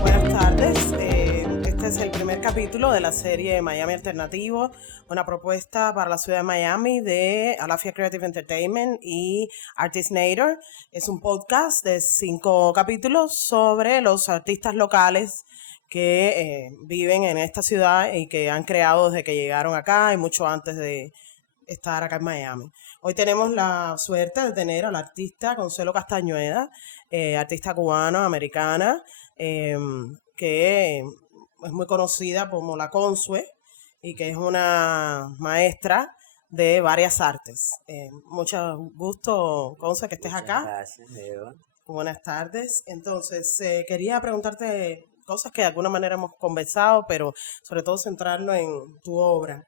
Buenas tardes. Este es el primer capítulo de la serie Miami Alternativo, una propuesta para la ciudad de Miami de Alafia Creative Entertainment y Artistnator. Es un podcast de 5 capítulos sobre los artistas locales que viven en esta ciudad y que han creado desde que llegaron acá y mucho antes de estar acá en Miami. Hoy tenemos la suerte de tener a la artista Consuelo Castañueda, artista cubano-americana, que es muy conocida como la Consue y que es una maestra de varias artes. Mucho gusto, Consue, que estés Muchas acá. gracias, Eva. Buenas tardes. Entonces, quería preguntarte cosas que de alguna manera hemos conversado, pero sobre todo centrarnos en tu obra.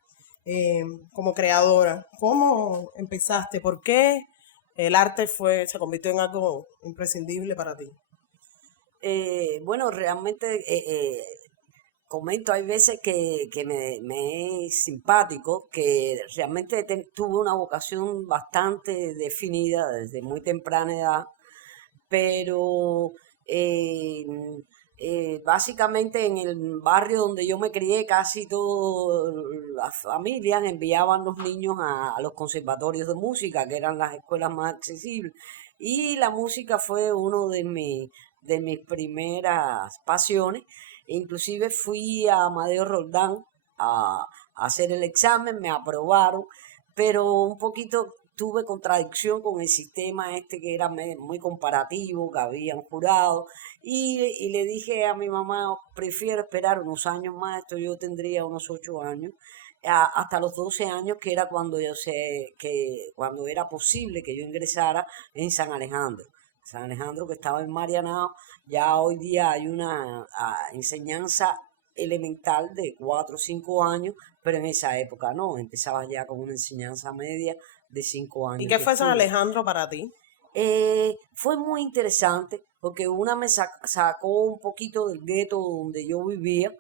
Como creadora, ¿cómo empezaste? ¿Por qué el arte se convirtió en algo imprescindible para ti? Bueno, realmente comento, hay veces que me es simpático, que realmente tuve una vocación bastante definida desde muy temprana edad, pero eh, básicamente en el barrio donde yo me crié, casi todas las familias enviaban los niños a los conservatorios de música, que eran las escuelas más accesibles, y la música fue uno de mis primeras pasiones. Inclusive fui a Amadeo Roldán a hacer el examen, me aprobaron, pero un poquito tuve contradicción con el sistema este que era muy comparativo, que habían jurado, y le dije a mi mamá, prefiero esperar unos años más, esto yo tendría unos 8 años, hasta los 12 años, que era cuando yo sé que cuando era posible que yo ingresara en San Alejandro. San Alejandro, que estaba en Marianao, ya hoy día hay una enseñanza elemental de 4 o 5 años, pero en esa época no, empezaba ya con una enseñanza media de 5 ¿Y años qué de fue San estudio. Alejandro para ti? Fue muy interesante porque una me sacó un poquito del gueto donde yo vivía,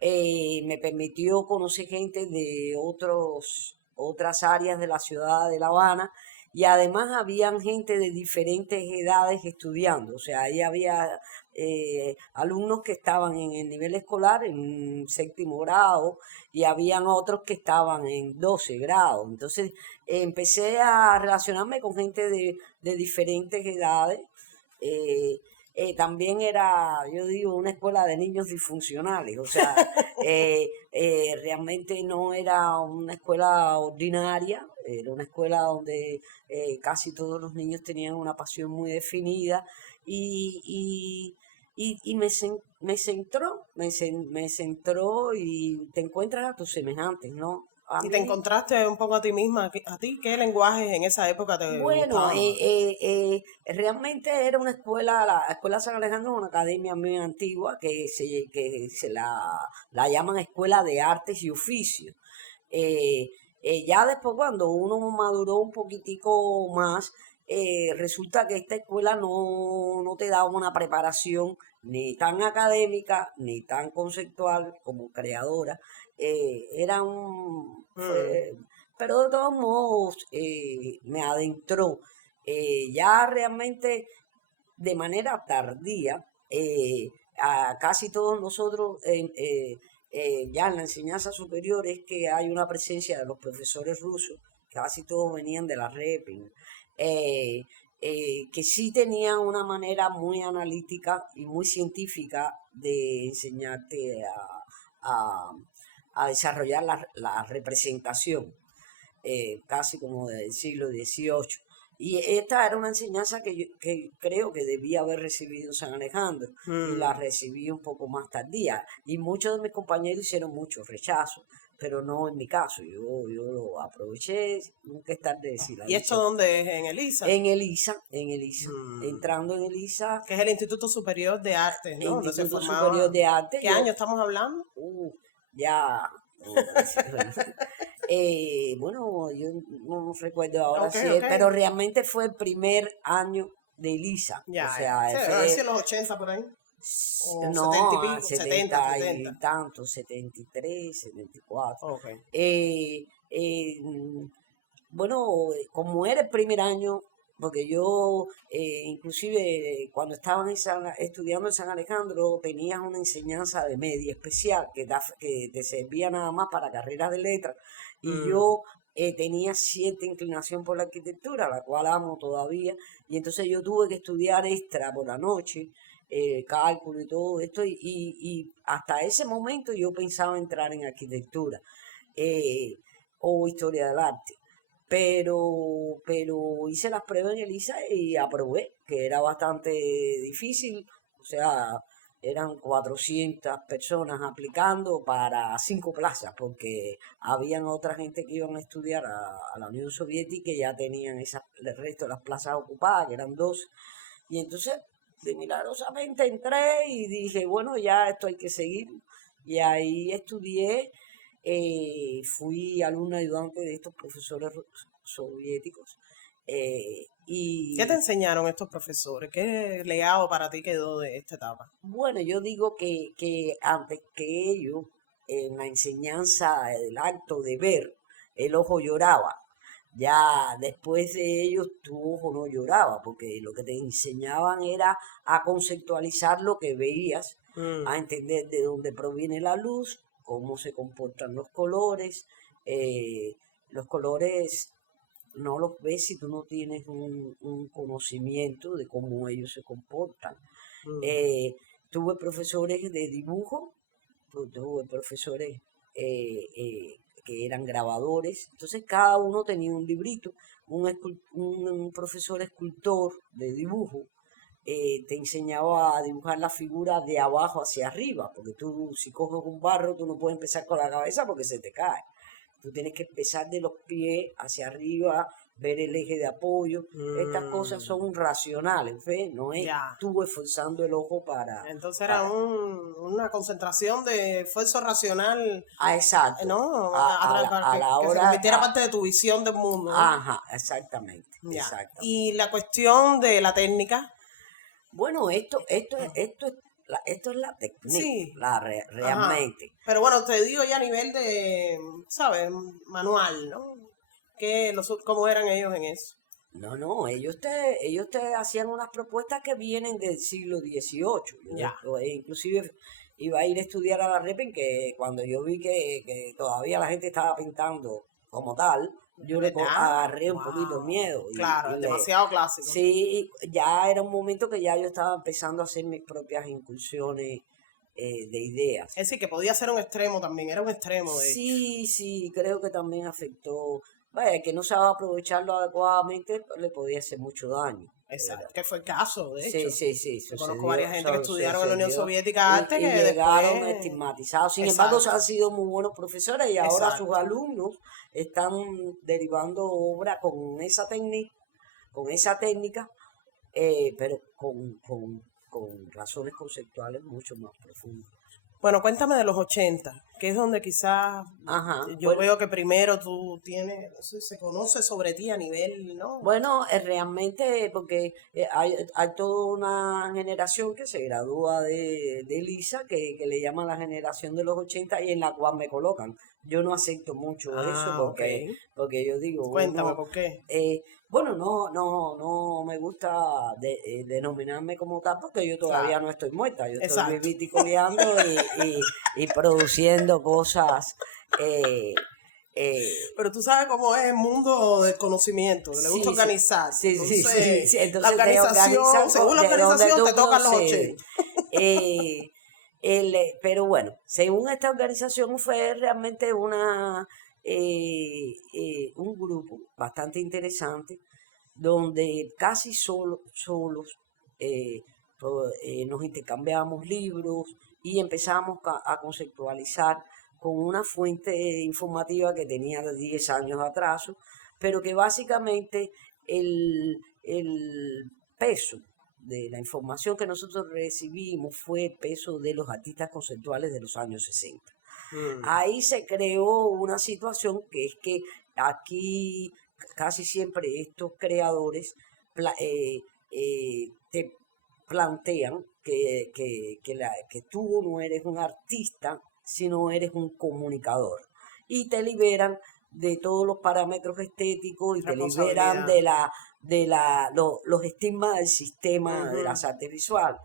me permitió conocer gente de otras áreas de la ciudad de La Habana, y además habían gente de diferentes edades estudiando, o sea, ahí había alumnos que estaban en el nivel escolar en séptimo grado, y habían otros que estaban en 12 grados. Entonces empecé a relacionarme con gente de diferentes edades. eh, También era, yo digo, una escuela de niños disfuncionales, o sea, realmente no era una escuela ordinaria, era una escuela donde casi todos los niños tenían una pasión muy definida, y, y me centró, y te encuentras a tus semejantes, ¿no? A ¿Y te mí. encontraste un poco a ti misma? ¿A ti qué lenguajes en esa época te Bueno, gustaban más? realmente era una escuela, la Escuela San Alejandro es una academia muy antigua que se la llaman Escuela de Artes y Oficios. Eh, ya después, cuando uno maduró un poquitico más, resulta que esta escuela no te daba una preparación ni tan académica ni tan conceptual como creadora. Era un, Mm. fue, pero de todos modos me adentró. Ya realmente de manera tardía, a casi todos nosotros, ya en la enseñanza superior, es que hay una presencia de los profesores rusos, casi todos venían de la Repin, eh, que sí tenían una manera muy analítica y muy científica de enseñarte a- a desarrollar la representación, casi como del siglo XVIII. Y esta era una enseñanza que creo que debía haber recibido San Alejandro, y la Mm. recibí un poco más tardía. Y muchos de mis compañeros hicieron mucho rechazo, pero no en mi caso. Yo lo aproveché, nunca es tarde de decir la ¿Y esto dicha. dónde es? ¿En Elisa? En Elisa, Mm. entrando en Elisa, Que es el Instituto Superior de Artes, ¿no? Donde se Instituto Superior formaban. de Arte. ¿Qué año estamos hablando? Ya, bueno, yo no recuerdo ahora Ok, si ok. pero realmente fue el primer año de Elisa. Ya, O sea, ya. Sí, a ver si en los 80 por ahí. O 70 y no, pico, 70, 70 y 70. tanto, 73, 74. Ok. Eh, eh, bueno, como era el primer año, porque yo inclusive cuando estaba estudiando en San Alejandro tenías una enseñanza de media especial que te servía nada más para carreras de letras y yo tenía cierta inclinación por la arquitectura, la cual amo todavía, y entonces yo tuve que estudiar extra por la noche, cálculo y todo esto, y hasta ese momento yo pensaba entrar en arquitectura o historia del arte. Pero hice las pruebas en Elisa y aprobé, que era bastante difícil, o sea, eran 400 personas aplicando para 5 plazas, porque habían otra gente que iban a estudiar a la Unión Soviética y ya tenían el resto de las plazas ocupadas, que eran 2, y entonces de milagrosamente entré y dije, bueno, ya esto hay que seguir, y ahí estudié. Fui alumna ayudante de estos profesores soviéticos ¿Qué te y enseñaron estos profesores? ¿Qué legado para ti quedó de esta etapa? bueno, yo digo que antes que ello, en la enseñanza, el acto de ver, el ojo lloraba. Ya después de ellos tu ojo no lloraba, porque lo que te enseñaban era a conceptualizar lo que veías, a entender de dónde proviene la luz, cómo se comportan los colores. Los colores no los ves si tú no tienes un conocimiento de cómo ellos se comportan. Eh, Tuve profesores de dibujo, tuve profesores que eran grabadores, entonces cada uno tenía un librito, un profesor escultor de dibujo te enseñaba a dibujar la figura de abajo hacia arriba, porque tú si coges un barro tú no puedes empezar con la cabeza porque se te cae. Tú tienes que empezar de los pies hacia arriba, ver el eje de apoyo. Estas cosas son racionales, ¿ves? No es Ya. tú esforzando el ojo Entonces era una concentración de esfuerzo racional, exacto. ¿no? Para A la que se hora... convirtiera parte de tu visión del mundo, ¿no? Ajá, exactamente, Ya. exactamente. Y la cuestión de la técnica, Bueno, esto es la técnica, sí. Ajá. realmente. Pero bueno, te digo ya a nivel de, ¿sabes? Manual, ¿no? ¿Cómo eran ellos en eso? No, ellos te hacían unas propuestas que vienen del siglo XVIII. Ya. Inclusive iba a ir a estudiar a la Repen, que cuando yo vi que todavía la gente estaba pintando como tal, yo le ¿Verdad? agarré un poquito de Wow. miedo. Claro, es demasiado clásico. Sí, ya era un momento que ya yo estaba empezando a hacer mis propias incursiones de ideas. Es decir, que podía ser un extremo también, era un extremo de hecho. Sí, creo que también afectó. Vaya, que no sabe aprovecharlo adecuadamente, pues, le podía hacer mucho daño. Exacto, que fue el caso, de hecho. Sí, Yo conozco sucedió, varias gente que estudiaron en la Unión sucedió Soviética arte y que llegaron después... estigmatizados. Sin embargo, Exacto, han sido muy buenos profesores y ahora exacto. sus alumnos están derivando obra con esa técnica, pero con razones conceptuales mucho más profundas. Bueno, cuéntame de los 80, que es donde quizás Ajá, yo bueno, veo que primero tú tienes, no sé, se conoce sobre ti a nivel, ¿no? bueno, realmente, porque hay toda una generación que se gradúa de Lisa, que le llaman la generación de los 80 y en la cual me colocan. Yo no acepto mucho eso Ah, ok. porque yo digo, Cuéntame por qué. bueno, no me gusta denominarme como tal porque yo todavía Claro, no estoy muerta, yo estoy exacto. vivita y coleando y produciendo cosas. eh, eh, Pero tú sabes cómo es el mundo del conocimiento, que le gusta Sí, sí, organizarse. sí. La Entonces te organización, organizan según la de donde organización, tú te tocan los procedes. 80. Pero bueno, según esta organización fue realmente un grupo bastante interesante donde casi solos nos intercambiábamos libros y empezamos a conceptualizar con una fuente informativa que tenía de 10 años atrás, pero que básicamente el peso de la información que nosotros recibimos fue el peso de los artistas conceptuales de los años 60. Ahí se creó una situación que es que aquí casi siempre estos creadores te plantean que tú no eres un artista, sino eres un comunicador. Y te liberan de todos los parámetros estéticos y te liberan de los estigmas del sistema de las artes visuales.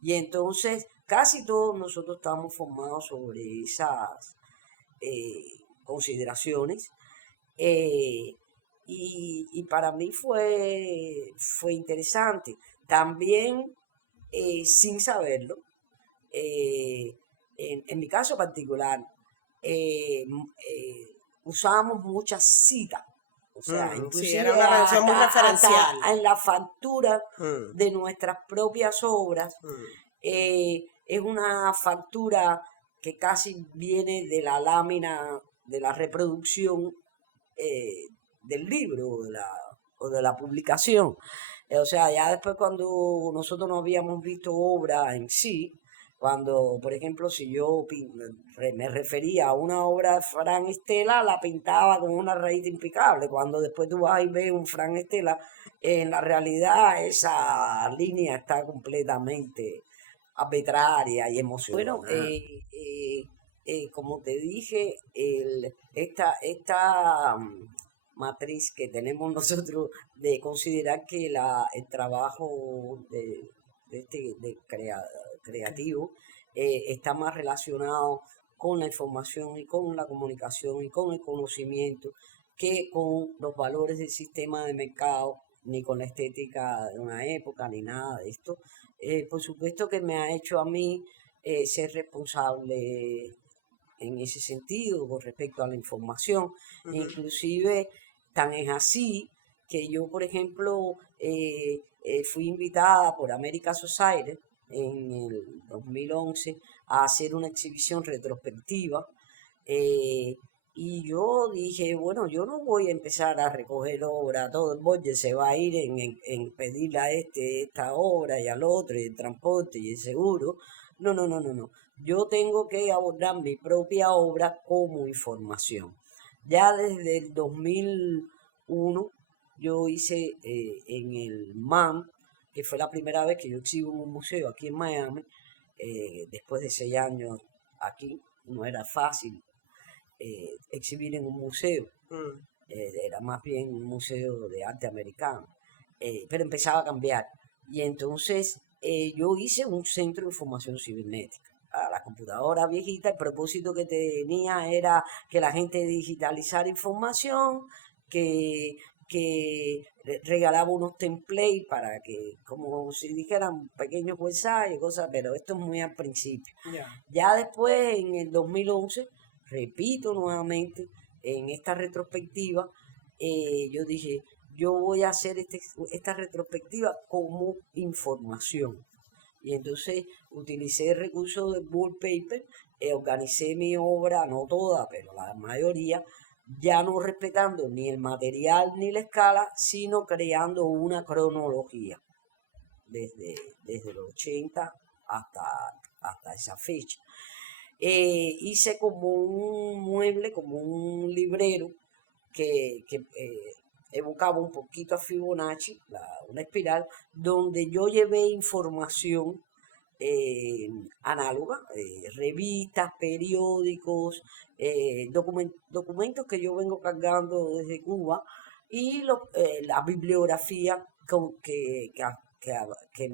Y entonces casi todos nosotros estamos formados sobre esas consideraciones. Y para mí fue interesante. También, sin saberlo, en mi caso particular, usábamos muchas citas. O sea, inclusive era una relación muy referencial. hasta en la factura de nuestras propias obras, es una factura que casi viene de la lámina de la reproducción del libro o de la publicación. O sea, ya después cuando nosotros no habíamos visto obra en sí, cuando, por ejemplo, si yo me refería a una obra de Fran Estela, la pintaba con una raíz impecable. Cuando después tú vas y ves un Fran Estela, en la realidad esa línea está completamente arbitraria y emocional. Bueno, como te dije, esta matriz que tenemos nosotros de considerar que el trabajo creativo está más relacionado con la información y con la comunicación y con el conocimiento que con los valores del sistema de mercado, ni con la estética de una época, ni nada de esto. Por supuesto que me ha hecho a mí ser responsable en ese sentido con respecto a la información. Inclusive tan es así que yo, por ejemplo, fui invitada por American Society en el 2011 a hacer una exhibición retrospectiva. Y yo dije, bueno, yo no voy a empezar a recoger obra, todo el budget se va a ir en pedirle a esta obra y al otro, y el transporte y el seguro. No. Yo tengo que abordar mi propia obra como información. Ya desde el 2001 yo hice en el MAM, que fue la primera vez que yo exhibo en un museo aquí en Miami, después de 6 años aquí, no era fácil exhibir en un museo, era más bien un museo de arte americano, pero empezaba a cambiar. Y entonces yo hice un centro de información cibernética. A la computadora viejita, el propósito que tenía era que la gente digitalizara información, que regalaba unos templates para que, como si dijeran, pequeños websites y cosas, pero esto es muy al principio. Ya después, en el 2011, repito nuevamente, en esta retrospectiva, yo dije, yo voy a hacer esta retrospectiva como información. Y entonces utilicé el recurso del wallpaper, organicé mi obra, no toda, pero la mayoría, ya no respetando ni el material ni la escala, sino creando una cronología desde los 80 hasta esa fecha. Hice como un mueble, como un librero que evocaba un poquito a Fibonacci, una espiral, donde yo llevé información análoga, revistas, periódicos, documentos que yo vengo cargando desde Cuba y la bibliografía que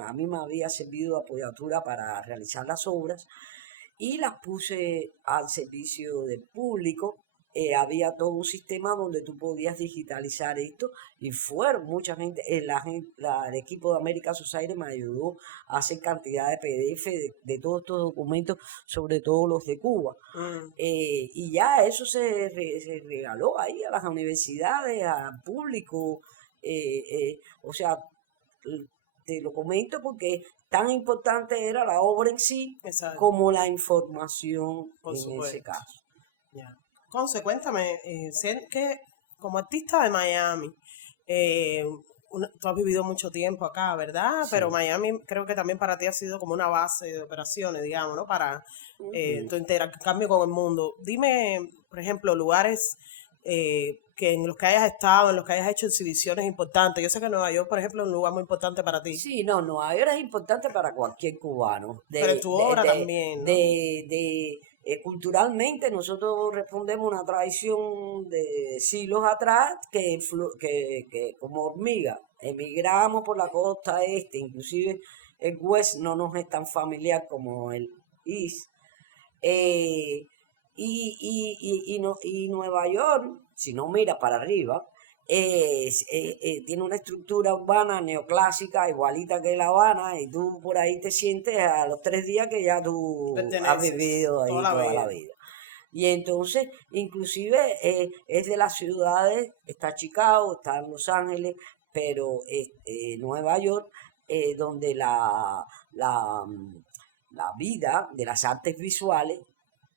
a mí me había servido de apoyatura para realizar las obras y las puse al servicio del público. Había todo un sistema donde tú podías digitalizar esto y fueron mucha gente, el equipo de American Society me ayudó a hacer cantidad de PDF de todos estos documentos, sobre todo los de Cuba. Y ya eso se regaló ahí a las universidades, al público, o sea, te lo comento porque tan importante era la obra en sí. Exacto. Como la información Por en supuesto. ese caso. Ya. Conce, cuéntame, sé que como artista de Miami, eh, tú has vivido mucho tiempo acá, ¿verdad? Pero Sí. Miami creo que también para ti ha sido como una base de operaciones, digamos, ¿no? Para Ujú. tu intercambio con el mundo. Dime, por ejemplo, lugares que en los que hayas estado, en los que hayas hecho exhibiciones importantes. Yo sé que Nueva York, por ejemplo, es un lugar muy importante para ti, Sí, no, Nueva York es importante para cualquier cubano. pero en tu obra también, ¿no? Culturalmente nosotros respondemos una tradición de siglos atrás que como hormiga emigramos por la costa este, inclusive el West no nos es tan familiar como el East. Eh, y Nueva York, si no mira para arriba, tiene una estructura urbana neoclásica igualita que La Habana y tú por ahí te sientes a los 3 días que ya tú has Perteneces vivido toda ahí la toda la vida. vida. Y entonces, inclusive es de las ciudades, está Chicago, está Los Ángeles, pero Nueva York, donde la vida de las artes visuales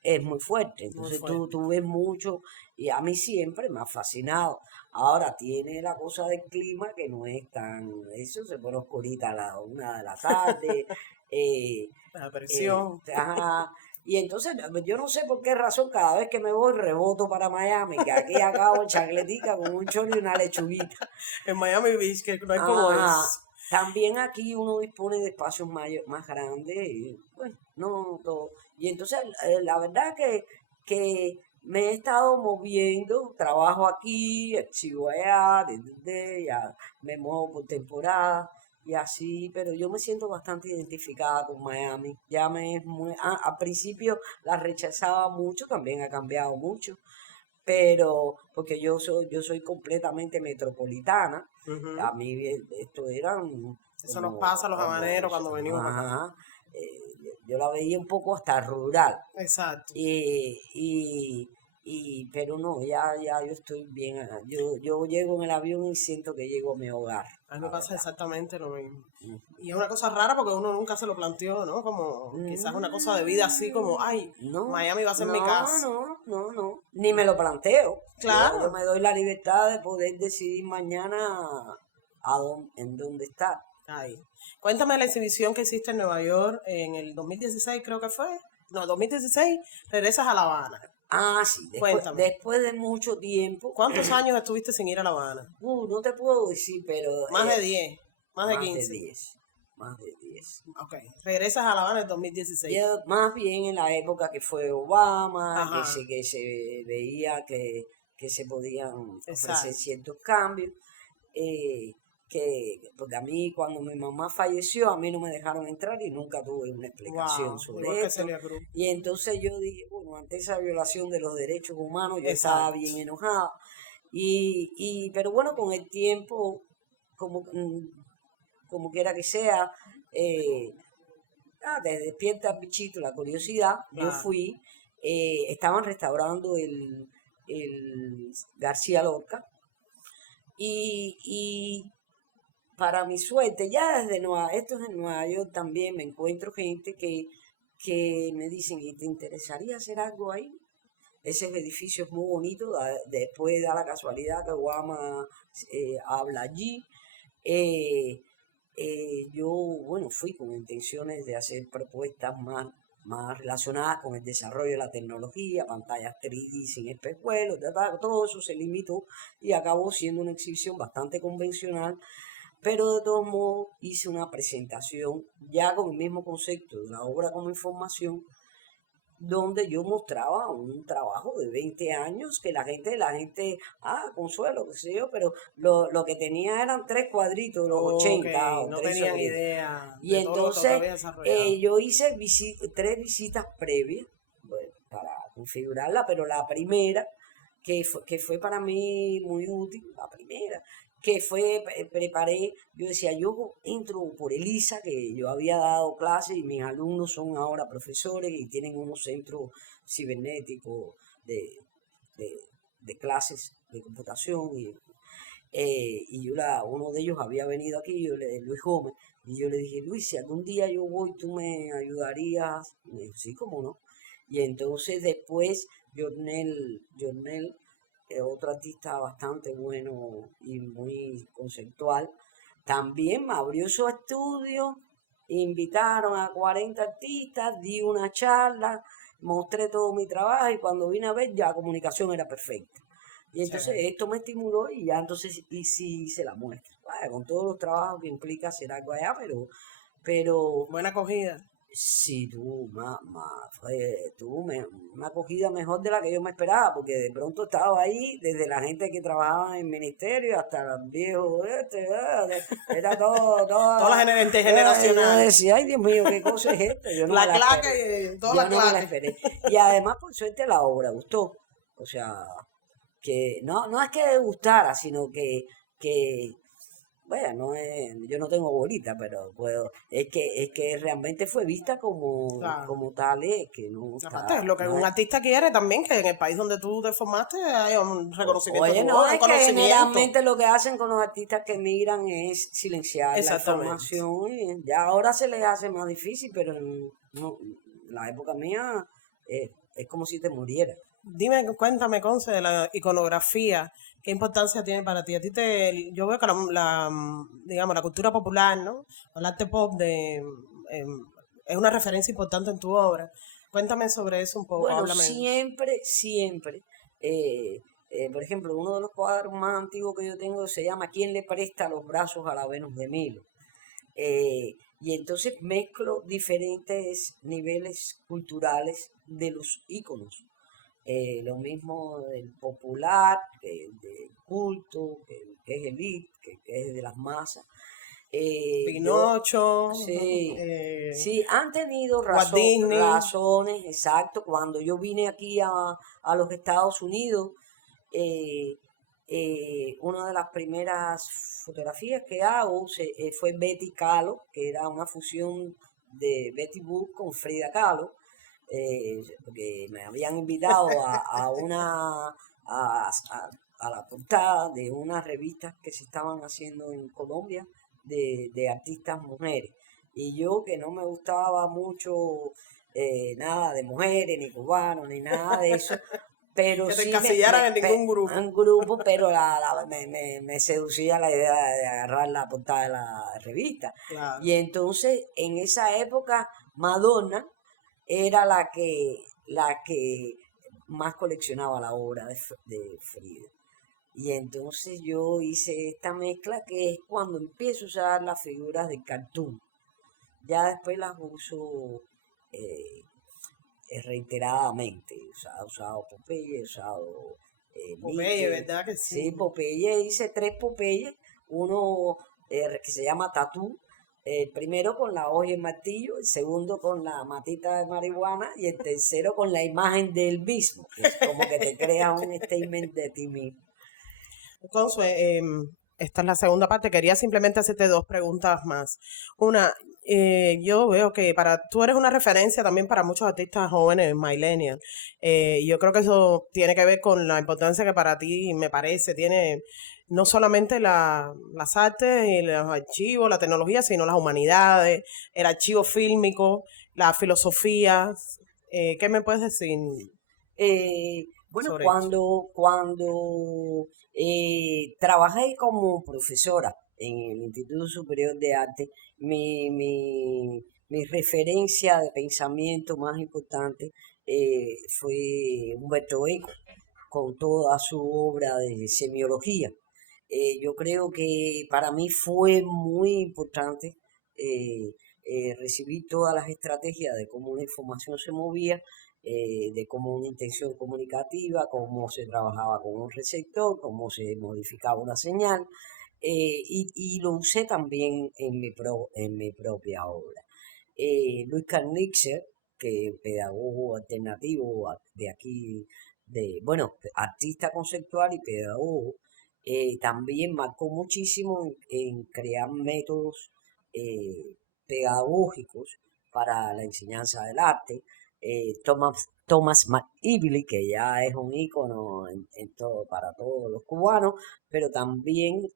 es muy fuerte. Muy Entonces tú fuerte. ves mucho y a mí siempre me ha fascinado. Ahora tiene la cosa del clima que no es tan... Eso se pone oscurita a la 1 de la tarde. eh, La presión. ajá. Y entonces yo no sé por qué razón cada vez que me voy reboto para Miami, que aquí acabo en chancletica con un chorro y una lechuguita. En Miami Beach, que no hay como Ajá. es. También aquí uno dispone de espacios más grandes y bueno, no todo. Y entonces la verdad que me he estado moviendo, trabajo aquí, exhibo allá, ya me muevo por temporada y así, pero yo me siento bastante identificada con Miami. Ya me es muy, al principio la rechazaba mucho, también ha cambiado mucho, pero porque yo soy completamente metropolitana, Ujú. a mí esto eran Eso nos pasa a los habaneros cuando venimos para acá. ajá, yo la veía un poco hasta rural, Exacto. y, y, pero no, ya yo estoy bien, yo llego en el avión y siento que llego a mi hogar, A mí me la pasa verdad. exactamente lo mismo. Mm. Y es una cosa rara porque uno nunca se lo planteó, ¿no? Como quizás una cosa de vida así como, ay, No, Miami va a ser mi no, casa. no, no, no, ni me lo planteo. Yo Claro. me doy la libertad de poder decidir mañana en dónde estar. Ay. Cuéntame la exhibición que hiciste en Nueva York en el 2016, creo que fue. No, 2016, regresas a La Habana. Ah, sí, Cuéntame. después de mucho tiempo, ¿Cuántos años estuviste sin ir a La Habana? no te puedo decir, pero Más de 10, más de más de 15. 10, más de 10. Ok. Regresas a La Habana en 2016. Yo, más bien en la época que fue Obama, Ajá. que se veía que se podían ofrecer Exacto. ciertos cambios. eh, Porque a mí cuando mi mamá falleció, a mí no me dejaron entrar y nunca tuve una explicación Wow. Igual sobre que esto. Celia Cruz. Y entonces yo dije, bueno, ante esa violación de los derechos humanos, yo estaba Exacto. bien enojada. Pero bueno, con el tiempo, como, como quiera que sea, eh, te despierta el bichito, la curiosidad. Yo Claro. fui, estaban restaurando el García Lorca y para mi suerte, ya esto es en Nueva York también, me encuentro gente que me dicen, ¿y te interesaría hacer algo ahí? Ese edificio es muy bonito, después da la casualidad que Obama habla allí. Eh, yo, bueno, fui con intenciones de hacer propuestas más relacionadas con el desarrollo de la tecnología, pantallas 3D sin espejuelos, todo eso se limitó y acabó siendo una exhibición bastante convencional, pero de todos modos hice una presentación ya con el mismo concepto de la obra como información, donde yo mostraba un trabajo de 20 años que la gente, Consuelo, qué sé yo, pero lo que tenía eran 3 cuadritos de los Ok, 80 o no tres tenían sobre. idea Y de todo lo que entonces había desarrollado. yo hice 3 visitas previas, bueno, para configurarla, pero la primera, que fue para mí muy útil, la primera, que fue, preparé, yo decía, yo entro por ELISA, que yo había dado clases y mis alumnos son ahora profesores y tienen unos centros cibernéticos de, de clases de computación uno de ellos había venido aquí, Luis Gómez, y yo le dije, Luis, si algún día yo voy, tú me ayudarías. Y me dijo, sí, cómo no. Y entonces después Jornel, otro artista bastante bueno y muy conceptual, también me abrió su estudio, invitaron a 40 artistas, di una charla, mostré todo mi trabajo y cuando vine a ver ya la comunicación era perfecta. Y entonces Chévere. esto me estimuló y ya entonces hice la muestra. Vaya, con todos los trabajos que implica hacer algo allá, pero Buena acogida. sí, tuvo una acogida mejor de la que yo me esperaba, porque de pronto estaba ahí, desde la gente que trabajaba en el ministerio hasta los viejos, era Toda la gente y yo generacional. decía, ay Dios mío, qué cosa es esta, yo no me La la claca esperé, y toda yo la no me la claca. esperé. Y además, por suerte, la obra gustó, o sea, que no es que gustara, sino que bueno, yo no tengo bolita, pero puedo, es que realmente fue vista Claro. como tal, que no Aparte, es está, lo que no un es. artista quiere también, que en el país donde tú te formaste haya un reconocimiento a Oye, tu no, obra, un es que conocimiento. generalmente lo que hacen con los artistas que emigran es silenciar la Exactamente. información y ya ahora se les hace más difícil, pero en la época mía es como si te muriera. Dime, cuéntame, Conce, de la iconografía, ¿qué importancia tiene para ti? Yo veo que digamos, la cultura popular, ¿no? O el arte pop es una referencia importante en tu obra. Cuéntame sobre eso un poco, Bueno, háblame de eso. siempre. eh, por ejemplo, uno de los cuadros más antiguos que yo tengo se llama ¿Quién le presta los brazos a la Venus de Milo? Y entonces mezclo diferentes niveles culturales de los íconos. Lo mismo del popular, del culto, que es elite, que es de las masas. Yo, Pinocho, sí, eh, sí, han tenido Walt Disney. razones, exacto. Cuando yo vine aquí a los Estados Unidos, eh, una de las primeras fotografías que hago fue Betty Kahlo, que era una fusión de Betty Boop con Frida Kahlo, porque me habían invitado a la portada de unas revistas que se estaban haciendo en Colombia de artistas mujeres. Y yo que no me gustaba mucho nada de mujeres, ni cubanos, ni nada de eso, pero Que te sí encasillaran en ningún grupo. un grupo, pero me seducía la idea de agarrar la portada de la revista. Claro. Y entonces, en esa época, Madonna era la que más coleccionaba la obra de Frida. Y entonces yo hice esta mezcla que es cuando empiezo a usar las figuras de cartoon. Ya después las uso eh, reiteradamente. He usado Popeye, he usado Popeye, Mickey. ¿verdad que Sí, sí? Popeye, hice 3 Popeye. Uno que se llama Tatú. El primero con la hoja y el martillo, el segundo con la matita de marihuana y el tercero con la imagen del mismo, que es como que te crea un statement de ti mismo. Consue, esta es la segunda parte. Quería simplemente hacerte dos preguntas más. Una, yo veo que tú eres una referencia también para muchos artistas jóvenes, millennials. Yo creo que eso tiene que ver con la importancia que para ti, me parece, tiene no solamente las artes y los archivos, la tecnología, sino las humanidades, el archivo fílmico, la filosofía. ¿Qué me puedes decir Bueno, sobre esto? cuando trabajé como profesora en el Instituto Superior de Arte, mi referencia de pensamiento más importante fue Humberto Eco, con toda su obra de semiología. Yo creo que para mí fue muy importante recibir todas las estrategias de cómo la información se movía, de cómo una intención comunicativa, cómo se trabajaba con un receptor, cómo se modificaba una señal, y lo usé también en mi propia obra. Luis Carnixer, que pedagogo alternativo de aquí, bueno, artista conceptual y pedagogo, también marcó muchísimo en crear métodos eh, pedagógicos para la enseñanza del arte. Thomas McEvely, que ya es un ícono para todos los cubanos, pero también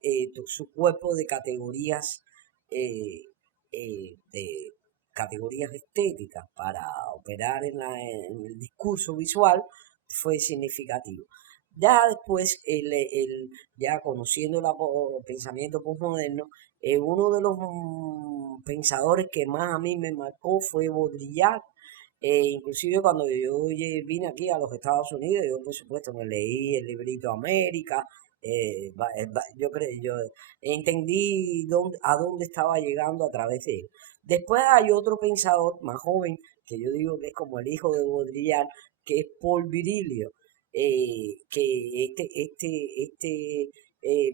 su cuerpo de categorías eh, de categorías estéticas para operar en el discurso visual fue significativo. Ya después, ya conociendo el pensamiento postmoderno, uno de los pensadores que más a mí me marcó fue Baudrillard. Inclusive cuando yo vine aquí a los Estados Unidos, yo por supuesto me leí el librito América, yo entendí a dónde estaba llegando a través de él. Después hay otro pensador más joven, que yo digo que es como el hijo de Baudrillard, que es Paul Virilio, que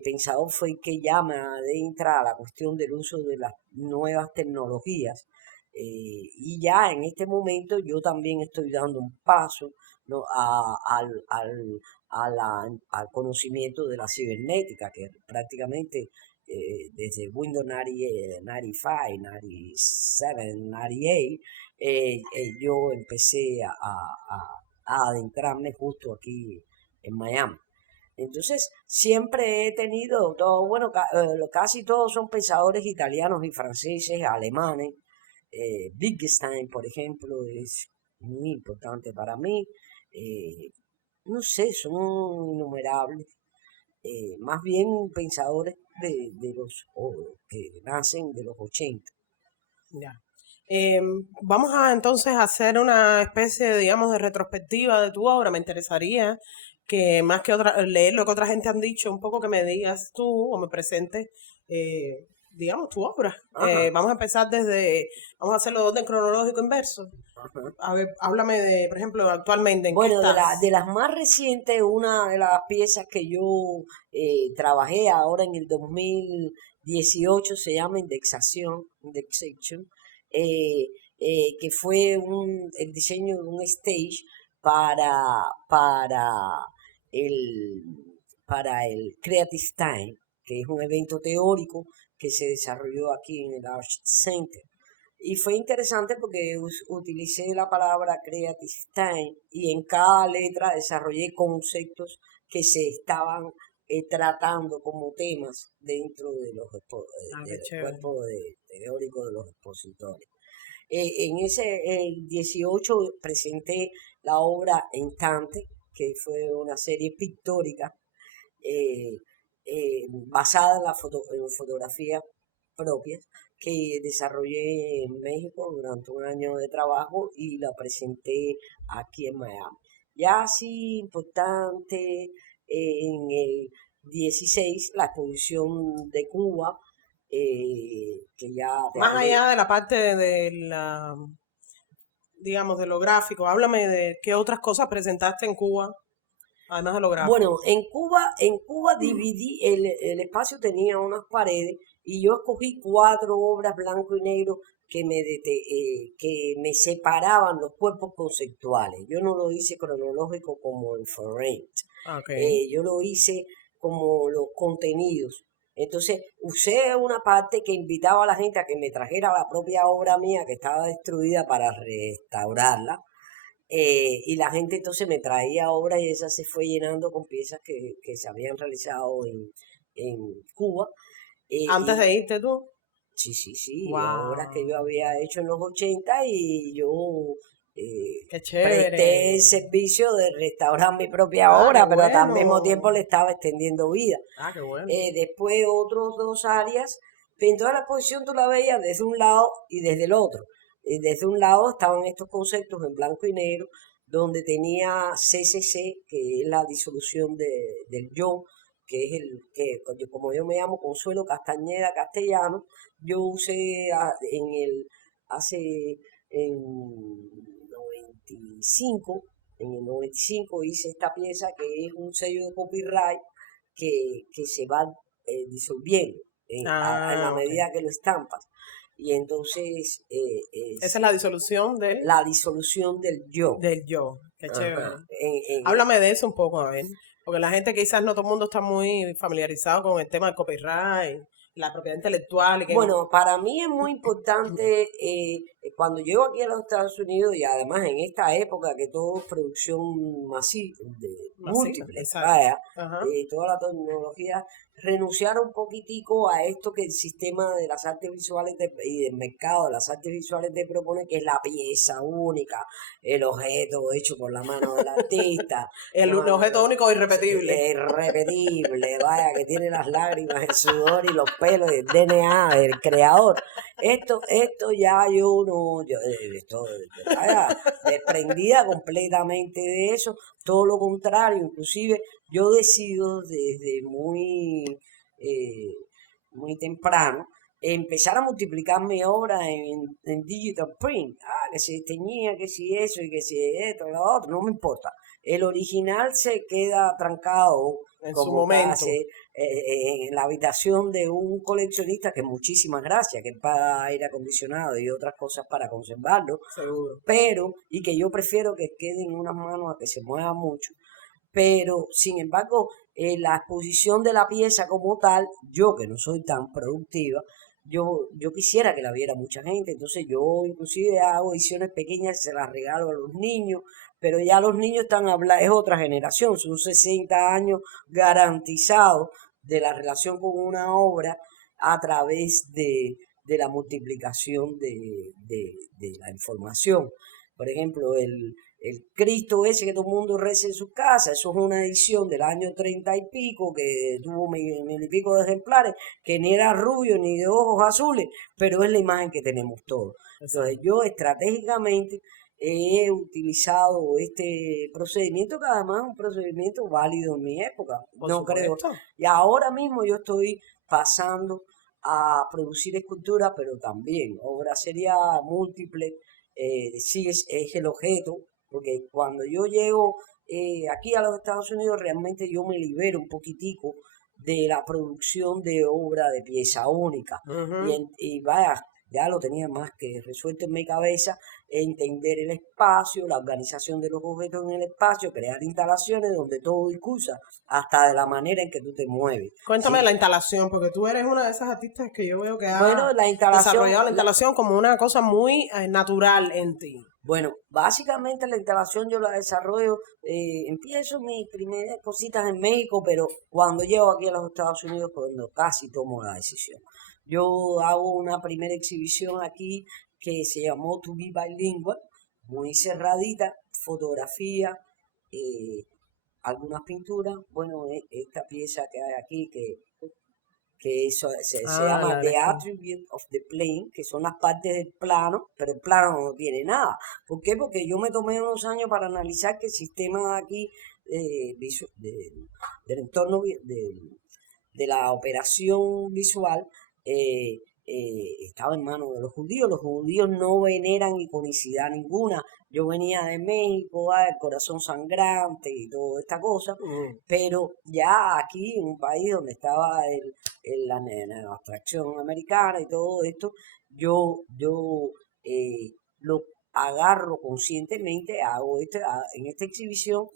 pensador fue el que ya me adentra a la cuestión del uso de las nuevas tecnologías. Y ya en este momento yo también estoy dando un paso, ¿no? al conocimiento de la cibernética, que prácticamente desde Windows 95, 97, 98, yo empecé a adentrarme justo aquí en Miami. Entonces, siempre he tenido todo, bueno, casi todos son pensadores italianos y franceses, alemanes. Wittgenstein, por ejemplo, es muy importante para mí. No sé, son innumerables. Más bien pensadores de los que nacen de los 80. Ya. Vamos a entonces hacer una especie, digamos, de retrospectiva de tu obra. Me interesaría que más que leer lo que otra gente han dicho, un poco que me digas tú o me presentes, digamos, tu obra. Vamos a empezar vamos a hacerlo de orden cronológico inverso. Ajá. A ver, háblame de, por ejemplo, actualmente, ¿en qué Bueno, estás? de las más recientes, una de las piezas que yo trabajé ahora en el 2018 se llama Indexation, eh, que fue el diseño de un stage para, para, el, para el Creative Time, que es un evento teórico que se desarrolló aquí en el Arts Center. Y fue interesante porque utilicé la palabra Creative Time y en cada letra desarrollé conceptos que se estaban tratando como temas dentro de del cuerpo teórico de los expositores. En ese 18 presenté la obra Entante, que fue una serie pictórica basada en fotografías propias que desarrollé en México durante un año de trabajo y la presenté aquí en Miami. Ya así importante, en el 16 la exposición de Cuba, que ya te Más hablé. allá de la parte de digamos, de lo gráfico, háblame de qué otras cosas presentaste en Cuba, además de lo Bueno, gráfico. en Cuba dividí, el espacio tenía unas paredes y yo escogí 4 obras blanco y negro que me separaban los cuerpos conceptuales. Yo no lo hice cronológico como en Ferrand. Okay. Yo lo hice como los contenidos. Entonces usé una parte que invitaba a la gente a que me trajera la propia obra mía que estaba destruida para restaurarla. Y la gente entonces me traía obras y esa se fue llenando con piezas que se habían realizado en Cuba. Antes Y de irte tú. sí, obras que yo Wow, había hecho en los 80 y yo qué presté el chévere. servicio de restaurar mi propia Ah, qué obra, pero al mismo tiempo bueno. le estaba extendiendo vida. Ah, qué bueno. Después otros 2 áreas, pero en toda la exposición tú la veías desde un lado y desde el otro. Desde un lado estaban estos conceptos en blanco y negro, donde tenía CCC, que es la disolución del yo, que es como yo me llamo Consuelo Castañeda Castellano, yo usé en 95, en el 95 hice esta pieza que es un sello de copyright que se va disolviendo en la Ah, ok. medida que lo estampas. Y entonces Esa es es la disolución la disolución del yo. del yo. Qué Ajá. chévere. Háblame de eso un poco, a ver. Porque la gente quizás no todo el mundo está muy familiarizado con el tema del copyright, la propiedad intelectual y que... Bueno, para mí es muy importante cuando llego aquí a los Estados Unidos, y además en esta época que todo es producción masiva, múltiple, exacto. vaya, Ajá. toda la tecnología, renunciar un poquitico a esto que el sistema de las artes visuales y del mercado de las artes visuales te propone, que es la pieza única, el objeto hecho por la mano del artista, El objeto único irrepetible. irrepetible, vaya, que tiene las lágrimas, el sudor y los pelos, el DNA del creador. Esto ya yo no, vaya, desprendida completamente de eso, todo lo contrario, inclusive yo decido desde muy temprano empezar a multiplicar mi obra en digital print. Que si teñía, que si eso y que si esto, lo otro, no me importa. El original se queda trancado En su como momento. casi en la habitación de un coleccionista, que muchísimas gracias, que paga aire acondicionado y otras cosas para conservarlo, Seguro. pero, y que yo prefiero que quede en unas manos a que se mueva mucho, pero sin embargo, la exposición de la pieza como tal, yo que no soy tan productiva, yo quisiera que la viera mucha gente, entonces yo inclusive hago ediciones pequeñas, se las regalo a los niños, pero ya los niños están hablando, es otra generación, son 60 años garantizados de la relación con una obra a través de la multiplicación de la información. Por ejemplo, el Cristo ese que todo el mundo reza en su casa, eso es una edición del año 30 y pico, que tuvo mil y pico de ejemplares, que ni era rubio ni de ojos azules, pero es la imagen que tenemos todos. Entonces yo estratégicamente he utilizado este procedimiento, que además es un procedimiento válido en mi época, Por no creo. supuesto. Y ahora mismo yo estoy pasando a producir esculturas, pero también obra sería múltiple, sí es el objeto, porque cuando yo llego aquí a los Estados Unidos, realmente yo me libero un poquitico de la producción de obra de pieza única. Y vaya, ya lo tenía más que resuelto en mi cabeza, entender el espacio, la organización de los objetos en el espacio, crear instalaciones donde todo discursa, hasta de la manera en que tú te mueves. Cuéntame Sí. la instalación, porque tú eres una de esas artistas que yo veo que Bueno, ha la instalación, desarrollado la instalación como una cosa muy natural en ti. Bueno, básicamente la instalación yo la desarrollo, empiezo mis primeras cositas en México, pero cuando llego aquí a los Estados Unidos, cuando casi tomo la decisión. Yo hago una primera exhibición aquí que se llamó To Be Bilingual, muy cerradita, fotografía, algunas pinturas. Bueno, esta pieza que hay aquí que eso se llama La The elección. Attribute of the Plane, que son las partes del plano, pero el plano no tiene nada. ¿Por qué? Porque yo me tomé unos años para analizar que el sistema de aquí del entorno de la operación visual estaba en manos de los judíos. Los judíos no veneran iconicidad ninguna. Yo venía de México, el corazón sangrante y toda esta cosa, pero ya aquí en un país donde estaba la abstracción americana y todo esto, yo lo agarro conscientemente, hago en esta exhibición,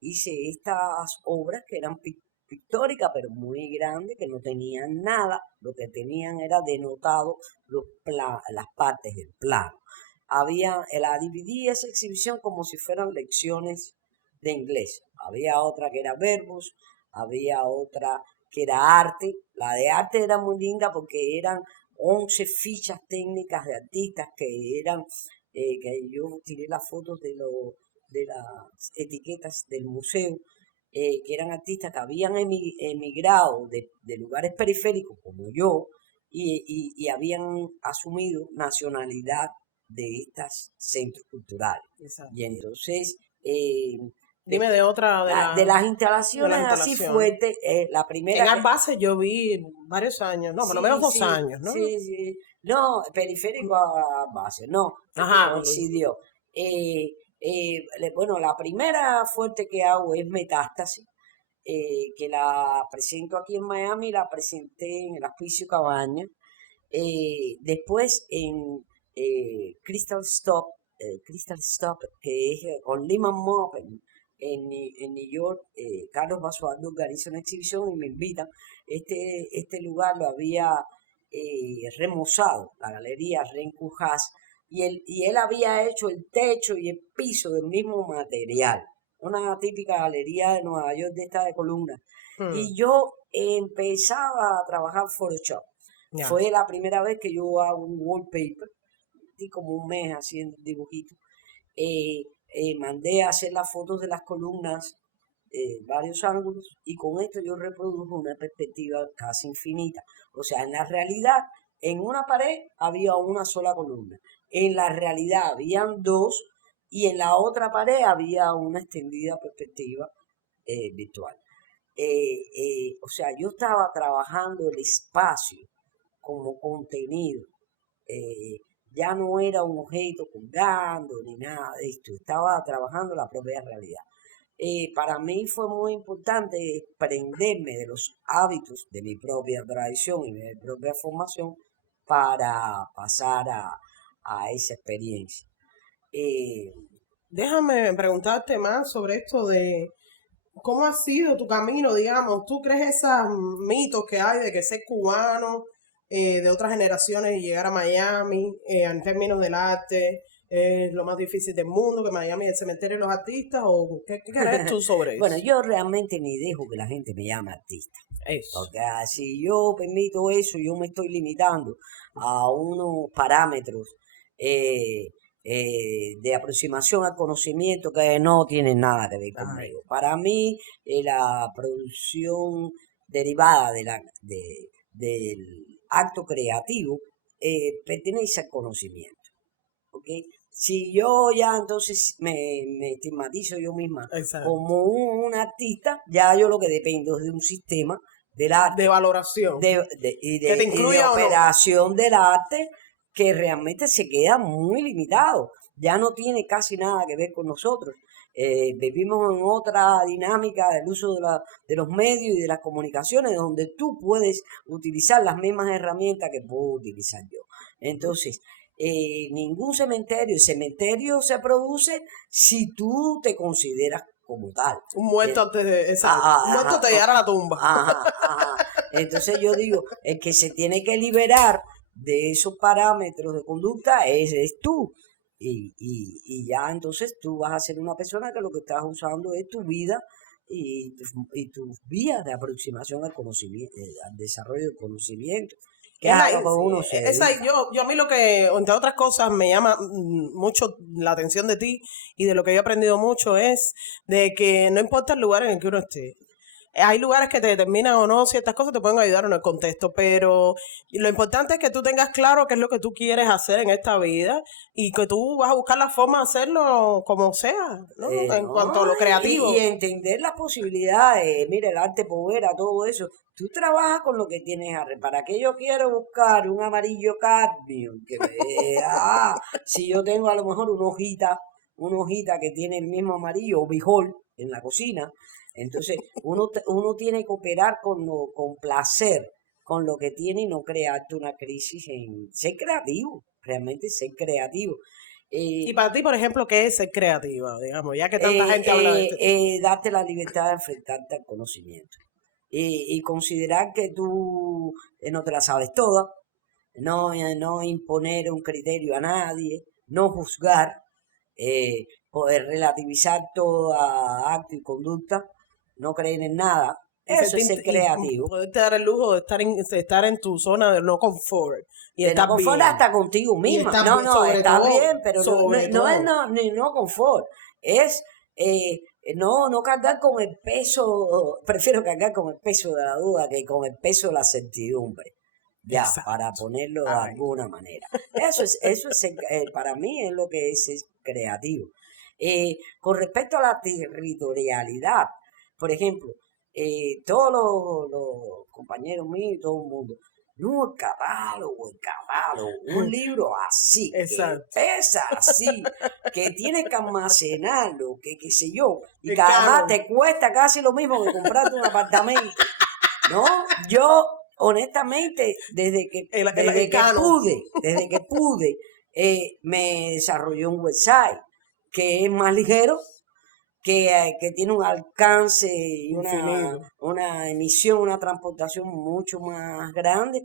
hice estas obras que eran pictóricas, pero muy grandes, que no tenían nada, lo que tenían era denotado las partes del plano. La dividí esa exhibición como si fueran lecciones de inglés. Había otra que era verbos, había otra que era arte. La de arte era muy linda porque eran 11 fichas técnicas de artistas que eran, que yo tiré las fotos de las etiquetas del museo, que eran artistas que habían emigrado de lugares periféricos como yo y habían asumido nacionalidad de estas centros culturales. Exacto. Y entonces, Dime de otra de las instalaciones así instalaciones. fuertes, la primera En Art Basel yo vi varios años, no, por lo menos 2 años, ¿no? Sí. No, periférico a base, no, Ajá. coincidió. Bueno, la primera fuerte que hago es Metástasis, que la presento aquí en Miami, la presenté en el Hospicio Cabaña. Después en Crystal Stop, que es con Lehman Mob en New York. Carlos Basualdo organiza una exhibición y me invitan. Este lugar lo había remozado, la galería Rencujas, y él había hecho el techo y el piso del mismo material, una típica galería de Nueva York de esta de columnas. Hmm, Y yo empezaba a trabajar Photoshop. ya. Fue la primera vez que yo hago un wallpaper, y como un mes haciendo dibujitos. Mandé a hacer las fotos de las columnas, varios ángulos, y con esto yo reproduje una perspectiva casi infinita. O sea, en la realidad, en una pared había una sola columna, en la realidad habían dos, y en la otra pared había una extendida perspectiva virtual. O sea, yo estaba trabajando el espacio como contenido. eh, ya no era un objeto colgando ni nada de esto, estaba trabajando la propia realidad. Para mí fue muy importante desprenderme de los hábitos de mi propia tradición y de mi propia formación para pasar a esa experiencia. Eh, Déjame preguntarte más sobre esto de cómo ha sido tu camino, digamos. ¿Tú crees esos mitos que hay de que ser cubano de otras generaciones y llegar a Miami en términos del arte es lo más difícil del mundo, que Miami es el cementerio de los artistas? ¿O qué crees tú sobre bueno, eso? yo realmente ni dejo que la gente me llame artista. Eso. Porque si yo permito eso, yo me estoy limitando a unos parámetros eh, de aproximación al conocimiento que no tienen nada que ver Ay, conmigo. Para mí, la producción derivada del acto creativo pertenece al conocimiento. ¿Ok? Si yo ya entonces me estigmatizo yo misma exacto. como un artista, ya yo lo que dependo es de un sistema del De arte valoración. Que te y de incluya o no. operación del arte que realmente se queda muy limitado. Ya no tiene casi nada que ver con nosotros. Vivimos en otra dinámica del uso de los medios y de las comunicaciones, donde tú puedes utilizar las mismas herramientas que puedo utilizar yo. Entonces, ningún cementerio, el cementerio se produce si tú te consideras como tal. Un muerto antes de. Exacto. Un muerto te Ajá, llevará a la tumba. ajá, ajá. Entonces yo digo, el que se tiene que liberar de esos parámetros de conducta es tú. Y ya entonces tú vas a ser una persona que lo que estás usando es tu vida y tus vías de aproximación al conocimiento, al desarrollo del conocimiento, que es Es a lo ahí, que sí, uno se es ahí. dedica. Yo a mí lo que, entre otras cosas, me llama mucho la atención de ti y de lo que yo he aprendido mucho es de que no importa el lugar en el que uno esté. Hay lugares que te determinan o no, ciertas cosas te pueden ayudar en el contexto, pero lo importante es que tú tengas claro qué es lo que tú quieres hacer en esta vida y que tú vas a buscar la forma de hacerlo como sea, ¿no? En cuanto a ¿No? lo Y creativo. entender las posibilidades, mira, el arte povera, todo eso. Tú trabajas con lo que tienes ¿para qué yo quiero buscar un amarillo cadmio? Si yo tengo a lo mejor una hojita que tiene el mismo amarillo o bijol en la cocina, entonces uno tiene que operar con placer, con lo que tiene y no crearte una crisis en ser creativo, realmente ser creativo. Eh, Y para ti, por ejemplo, ¿qué es ser creativa? Digamos, ya que tanta gente habla de este tema. darte la libertad de enfrentarte al conocimiento y considerar que tú no te la sabes toda, no imponer un criterio a nadie, no juzgar, poder relativizar toda acto y conducta, no creer en nada. Y, Eso es ser creativo. poderte dar el lujo de estar en tu zona de no confort y De no estar confort bien. hasta contigo Y misma. estar No, bien, no, está bien, pero sobre no es todo. ni no confort. Es no cargar con el peso, prefiero cargar con el peso de la duda que con el peso de la certidumbre. Ya, para Exacto. ponerlo de Ay. alguna manera. Eso es para mí es lo que es creativo. Con respecto a la territorialidad, por ejemplo, todos los compañeros míos y todo el mundo, no, el catálogo, un libro así, que Exacto. pesa así, que tienes que almacenarlo, que qué sé yo, y El que además canon. te cuesta casi lo mismo que comprarte un apartamento. No, yo honestamente, El canon. desde que pude, me desarrollé un website que es más ligero, que tiene un alcance y Infinito. una emisión, una transportación mucho más grande,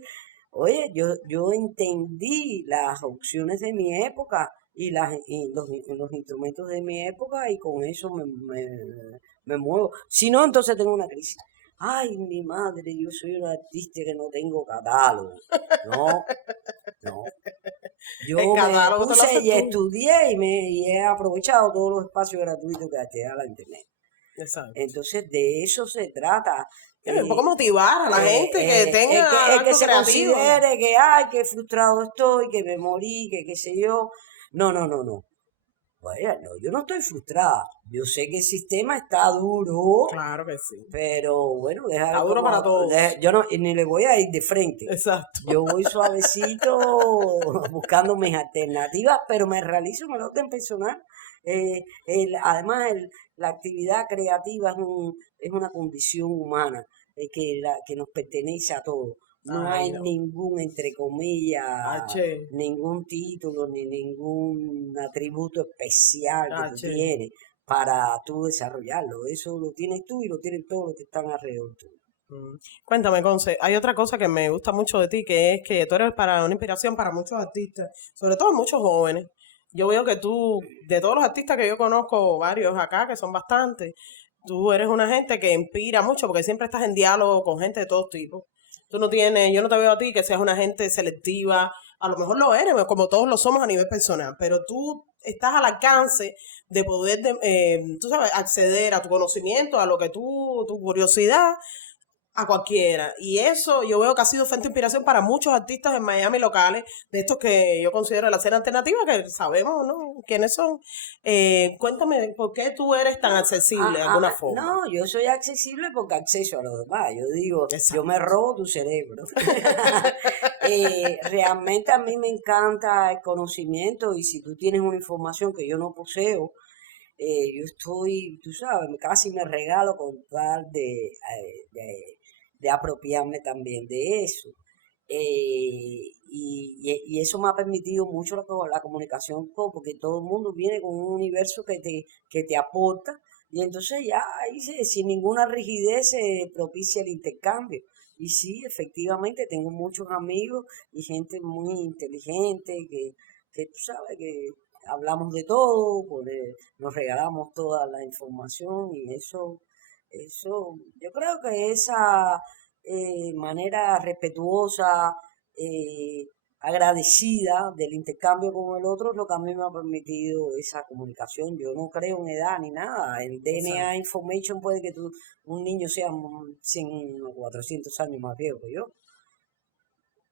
Oye, yo entendí las opciones de mi época y los instrumentos de mi época y con eso me muevo. Si no, entonces tengo una crisis. Ay, mi madre, yo soy una artista que no tengo catálogo. No, no. El Yo me catálogo te lo puse haces y tú. estudié y he aprovechado todos los espacios gratuitos que te da la internet. Exacto. Entonces, de eso se trata. Un poco motivar a la gente que tenga El que algo se creativo. considere que, ay, que frustrado estoy, que me morí, que qué sé yo. No, no, no, no. Bueno, no, yo no estoy frustrada. Yo sé que el sistema está duro, Claro que sí. pero bueno, deja Está ver duro para cómo. todos. Yo no, y ni le voy a ir de frente. Exacto. Yo voy suavecito buscando mis alternativas, pero me realizo en el orden personal. Además, la actividad creativa es una condición humana que nos pertenece a todos. No Ay, hay no. ningún, entre comillas, H, ningún título ni ningún atributo especial que tú H. tienes para tú desarrollarlo. Eso lo tienes tú y lo tienen todos los que están alrededor tuyo. Cuéntame, Conce, hay otra cosa que me gusta mucho de ti, que es que tú eres para una inspiración para muchos artistas, sobre todo muchos jóvenes. Yo veo que tú, de todos los artistas que yo conozco, varios acá, que son bastantes, tú eres una gente que inspira mucho porque siempre estás en diálogo con gente de todos tipos. Tú no tienes, yo no te veo a ti que seas una gente selectiva, a lo mejor lo eres, como todos lo somos a nivel personal, pero tú estás al alcance de poder, tú sabes, acceder a tu conocimiento, a lo que tú, tu curiosidad, a cualquiera. Y eso yo veo que ha sido fuente de inspiración para muchos artistas en Miami locales, de estos que yo considero la escena alternativa, que sabemos, ¿no? ¿Quiénes son? Cuéntame, ¿por qué tú eres tan accesible de alguna forma? No, yo soy accesible porque acceso a los demás. Yo digo, yo me Exacto. robo tu cerebro. Realmente a mí me encanta el conocimiento y si tú tienes una información que yo no poseo, yo estoy, tú sabes, casi me regalo con tal de apropiarme también de eso. Y eso me ha permitido mucho la comunicación, porque todo el mundo viene con un universo que te aporta y entonces ya ahí sin ninguna rigidez se propicia el intercambio. Y sí, efectivamente, tengo muchos amigos y gente muy inteligente que tú sabes que hablamos de todo, nos regalamos toda la información y eso, yo creo que esa manera respetuosa, eh, agradecida del intercambio con el otro es lo que a mí me ha permitido esa comunicación. Yo no creo en edad ni nada. El DNA Exacto. information puede que un niño sea 100 o 400 años más viejo que yo,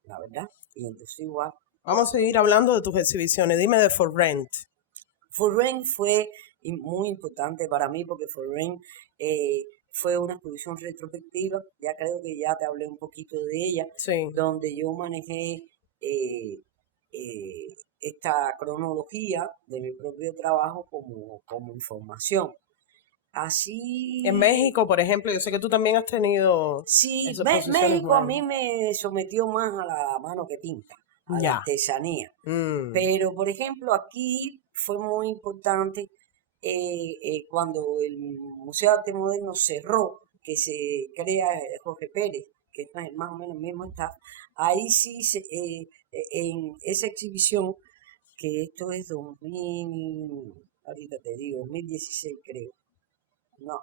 la verdad. Y entonces igual. Vamos a seguir hablando de tus exhibiciones. Dime de For Rent. For Rain fue muy importante para mí porque For Rain fue una exposición retrospectiva, ya creo que ya te hablé un poquito de ella, Sí. donde yo manejé eh, esta cronología de mi propio trabajo como información. En Así, México, por ejemplo, yo sé que tú también has tenido sí, esas exposiciones México a buenas. mí me sometió más a la mano que pinta, a la Ya. artesanía. Mm. Pero, por ejemplo, aquí fue muy importante cuando el Museo de Arte Moderno cerró, que se crea Jorge Pérez, que es más o menos el mismo staff. Ahí sí, en esa exhibición, que esto es 2000, ahorita te digo, 2016 creo. No,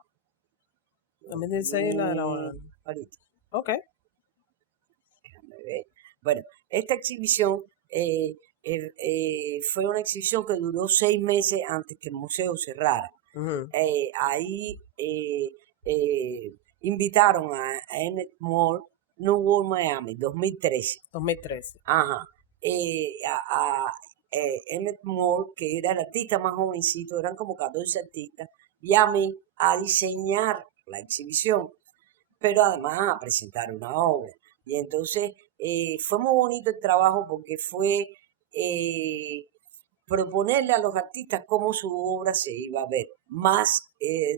2016 la de la... ahorita. Ok. Déjame ver. Bueno, esta exhibición fue una exhibición que duró 6 meses antes que el museo cerrara. Ujú. Ahí invitaron a Emmett Moore, New World Miami, 2013. 2013. Ajá. Emmett Moore, que era el artista más jovencito, eran como 14 artistas, y a mí a diseñar la exhibición, pero además a presentar una obra. Y entonces fue muy bonito el trabajo porque fue proponerle a los artistas cómo su obra se iba a ver, más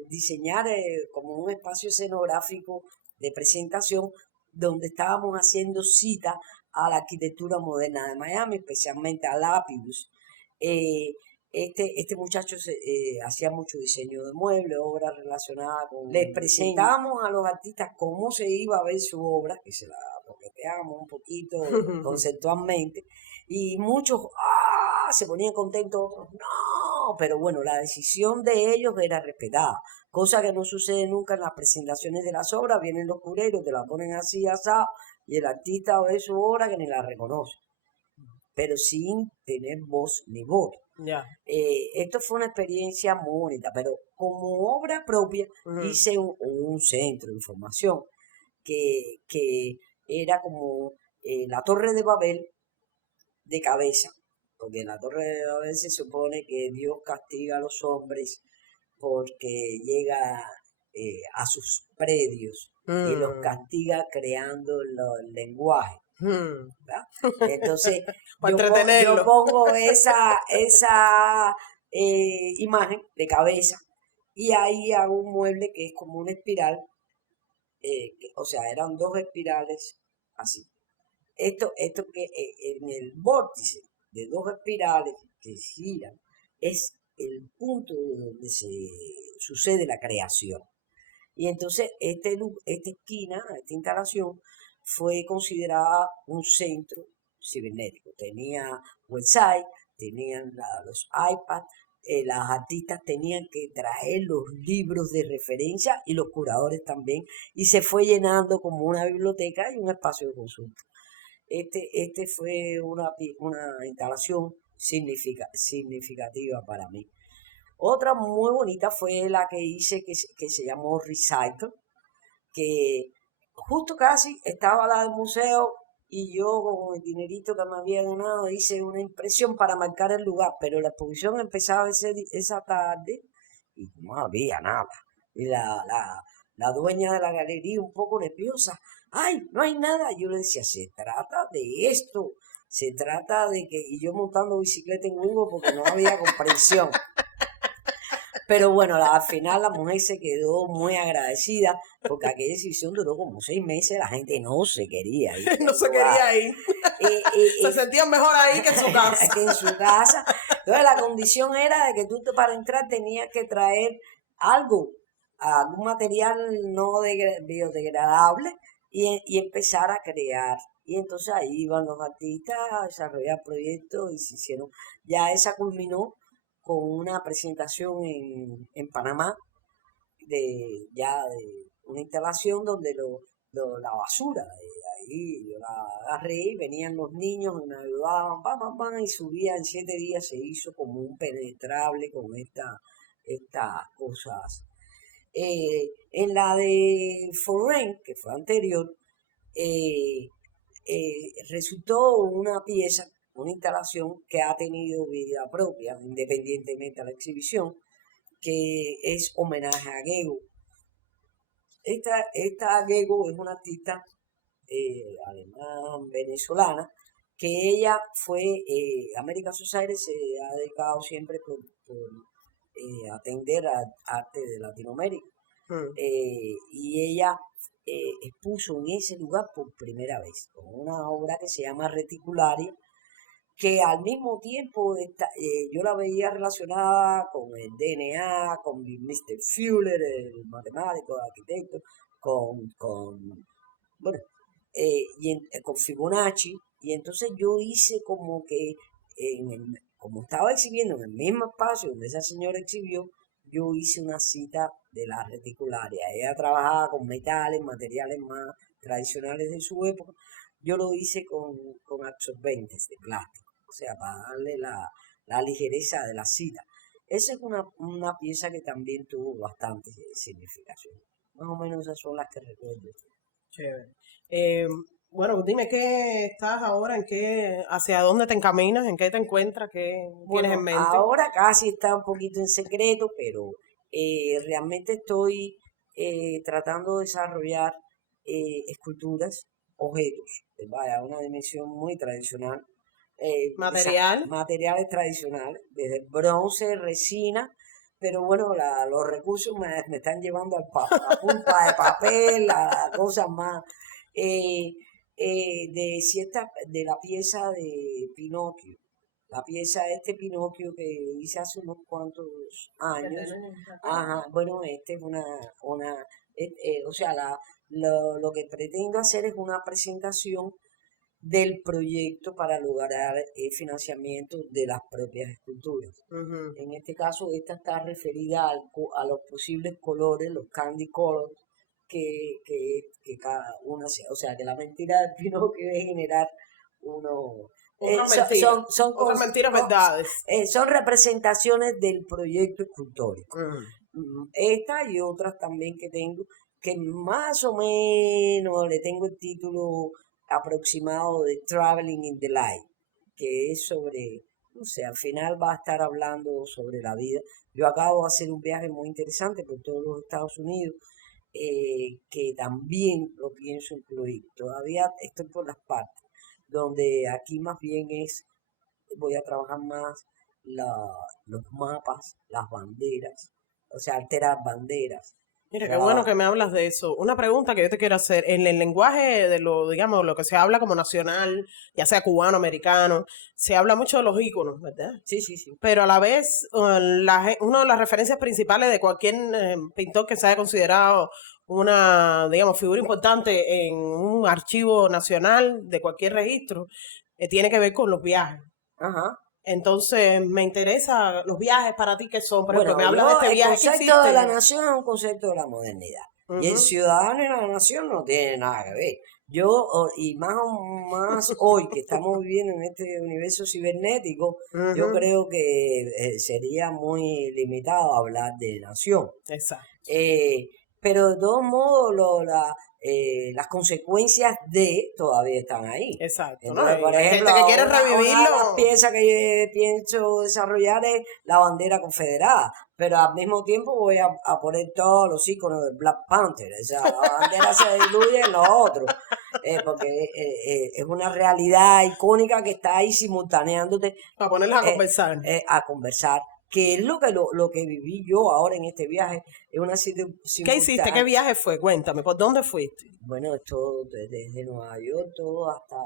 diseñar como un espacio escenográfico de presentación donde estábamos haciendo cita a la arquitectura moderna de Miami, especialmente a Lapidus. Eh, este muchacho hacía mucho diseño de muebles, obras relacionadas con... Les presentábamos a los artistas cómo se iba a ver su obra, que se la explicamos un poquito conceptualmente, y muchos se ponían contentos, otros no, pero bueno, la decisión de ellos era respetada, cosa que no sucede nunca en las presentaciones de las obras. Vienen los cureros, te la ponen así, asado, y el artista ve su obra que ni la reconoce, pero sin tener voz ni voto. Ya. Esto fue una experiencia muy bonita, pero como obra propia hice un centro de información que era como la Torre de Babel de cabeza, porque en la Torre de Babel se supone que Dios castiga a los hombres porque llega a sus predios y los castiga creando el lenguaje. ¿Verdad? Entonces yo pongo esa imagen de cabeza y ahí hago un mueble que es como una espiral, o sea, eran dos espirales así. Esto que en el vórtice de dos espirales que giran es el punto donde se sucede la creación. Y entonces esta esquina, esta instalación, fue considerada un centro cibernético. Tenía website, tenían los iPads, las artistas tenían que traer los libros de referencia y los curadores también, y se fue llenando como una biblioteca y un espacio de consulta. Este fue una instalación significativa para mí. Otra muy bonita fue la que hice que se llamó Recycle, que justo casi estaba la del museo y yo con el dinerito que me había ganado hice una impresión para marcar el lugar, pero la exposición empezaba esa tarde y no había nada. Y la dueña de la galería un poco nerviosa, ¡ay, no hay nada! Yo le decía, se trata de esto, se trata de que... Y yo montando bicicleta en Hugo porque no había comprensión. Pero bueno, al final la mujer se quedó muy agradecida porque aquella exhibición duró como 6 meses, la gente no se quería ir. No se quería ir. Se sentían mejor ahí que en su casa. Que en su casa. Entonces la condición era de que tú para entrar tenías que traer algo, algún material no biodegradable y empezar a crear. Y entonces ahí iban los artistas a desarrollar proyectos y se hicieron. Ya esa culminó con una presentación en Panamá de una instalación donde la basura, ahí yo la agarré y venían los niños y me ayudaban, y subía en 7 días, se hizo como un penetrable con estas cosas. En la de Foreign, que fue anterior, resultó una pieza, una instalación que ha tenido vida propia, independientemente de la exhibición, que es homenaje a Gego. Esta Gego es una artista alemán, venezolana, que ella fue, American Society se ha dedicado siempre por atender al arte de Latinoamérica. Y ella expuso en ese lugar por primera vez, con una obra que se llama Reticularia, que al mismo tiempo yo la veía relacionada con el DNA, con Mr. Fuller, el matemático, el arquitecto, con Fibonacci, y entonces yo hice como que, como estaba exhibiendo en el mismo espacio donde esa señora exhibió, yo hice una cita de la reticularia. Ella trabajaba con metales, materiales más tradicionales de su época. Yo lo hice con absorbentes de plástico, o sea, para darle la ligereza de la cita. Esa es una pieza que también tuvo bastante significación. Más o menos esas son las que recuerdo. Chévere. Bueno, dime qué estás ahora, hacia dónde te encaminas, en qué te encuentras, qué tienes en mente. Ahora casi está un poquito en secreto, pero realmente estoy tratando de desarrollar esculturas, objetos, vaya, una dimensión muy tradicional. Materiales tradicionales, desde bronce, resina, pero bueno, los recursos me están llevando a punta de papel, a cosas más. De la pieza de Pinocchio. La pieza de este Pinocchio que hice hace unos cuantos años. Ajá, bueno, es o sea, lo que pretendo hacer es una presentación del proyecto para lograr el financiamiento de las propias esculturas. Ujú. En este caso, esta está referida a los posibles colores, los candy colors, que cada una, o sea, que la mentira del Pinocchio es generar uno... Otras mentiras. Otras mentiras, verdades. Son representaciones del proyecto escultórico. Ujú. Esta y otras también que tengo, que más o menos le tengo el título aproximado de Traveling in the Light, que es sobre, no sé, al final va a estar hablando sobre la vida. Yo acabo de hacer un viaje muy interesante por todos los Estados Unidos, que también lo pienso incluir. Todavía estoy por las partes, donde aquí más bien voy a trabajar más los mapas, las banderas, o sea, alterar banderas. Mira, qué bueno que me hablas de eso. Una pregunta que yo te quiero hacer. En el lenguaje de lo, digamos, lo que se habla como nacional, ya sea cubano, americano, se habla mucho de los íconos, ¿verdad? Sí, sí, sí. Pero a la vez, una de las referencias principales de cualquier pintor que se haya considerado una, digamos, figura importante en un archivo nacional de cualquier registro, tiene que ver con los viajes. Ajá. Entonces, me interesa los viajes para ti que son. Por ejemplo, me hablas de Yo, este viaje que el concepto de hiciste. la nación es un concepto de la modernidad. Y el ciudadano y la nación no tienen nada que ver. Y más hoy que estamos viviendo en este universo cibernético, yo creo que sería muy limitado hablar de nación. Exacto. Pero de todos modos, las consecuencias de todavía están ahí. Exacto, Entonces, ¿no? por Hay ejemplo, gente que quiere una de las revivirlo. piezas que yo pienso desarrollar es la bandera confederada, pero al mismo tiempo voy a poner todos los iconos de Black Panther. O sea, la bandera se diluye en los otros, porque es una realidad icónica que está ahí simultaneándote Para ponerlas a conversar. a conversar, que es lo que viví yo ahora en este viaje. Es una ¿Qué hiciste? ¿Qué viaje fue? Cuéntame, ¿por dónde fuiste? Bueno, esto desde Nueva York, todo hasta